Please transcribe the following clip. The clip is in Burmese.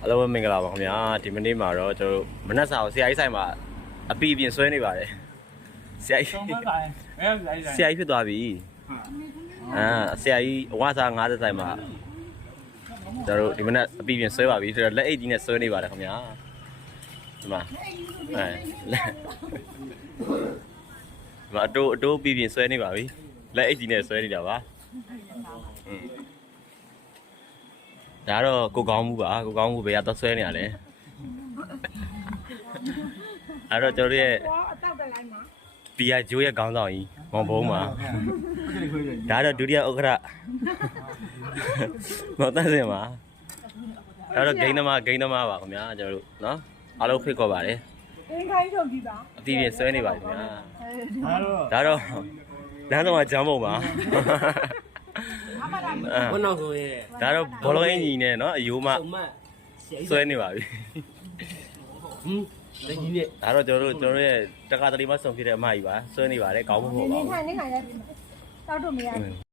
အားလုံးပဲမင်္ဂလာပါခင်ဗျာဒီမနေ့မှာတော့ကျွန်တော်မနက်စာကိုဆရာကြီးဆိုင်မှာအပီပြင်ဆွဲနေပါတယ်ဆရာကြီးဖြစ်သွားပြီဆရာကြီးအဝါစား90ဆိုင်မှာကျွန်တော်ဒီမနက်အပီပြင်ဆွဲပါပြီဆိုတော့လက်အိတ်ကြီးနဲ့ဆွဲနေပါတယ်ခင်ဗျာဒီမှာအတိုးပီပြင်ဆွဲနေပါပြီလက်အိတ်ကြီးနဲ့ဆွဲနေတာပါဒါတော့ကိုကောင်းမှုပါကိုကောင်းမှုဘယ်ကတော့ဆွဲနေရလဲအဲ့တော့ကျွန်တော်ရဲ့ပီယာဂျိုးရဲ့ခေါင်းဆောင်ကြီးမောင်ဘုံမှာဒါတော့ဒုတိယဥက္ကဋ္ဌမောင်တန်းစင်ပါဒါတော့ဂိမ်းသမားပါခင်ဗျာကျွန်တော်တို့နော်အားလုံးဖိတ်ခေါ်ပါတယ်အင်းခိုင်းထုတ်ကြည့်ပါအတီးပြင်ဆွဲနေပါခင်ဗျာဒါတော့လမ်းဆောင်ကဂျမ်းပုံပါဘုန်းတော်ကိုရဲ့ဒါတော့ဘောလုံးအင်ကြီးနဲ့နော်အယိုးမဆွဲနေပါပြီလက်ကြီးနဲ့ဒါတော့ကျွန်တော်ရဲ့တက္ကသိုလ်မှာဆုံဖြစ်တဲ့အမကြီးပါဆွဲနေပါတယ်ကောင်းဖို့ပေါ့ပါနေခိုင်နေခိုင်လည်းတောက်တော့မရဘူး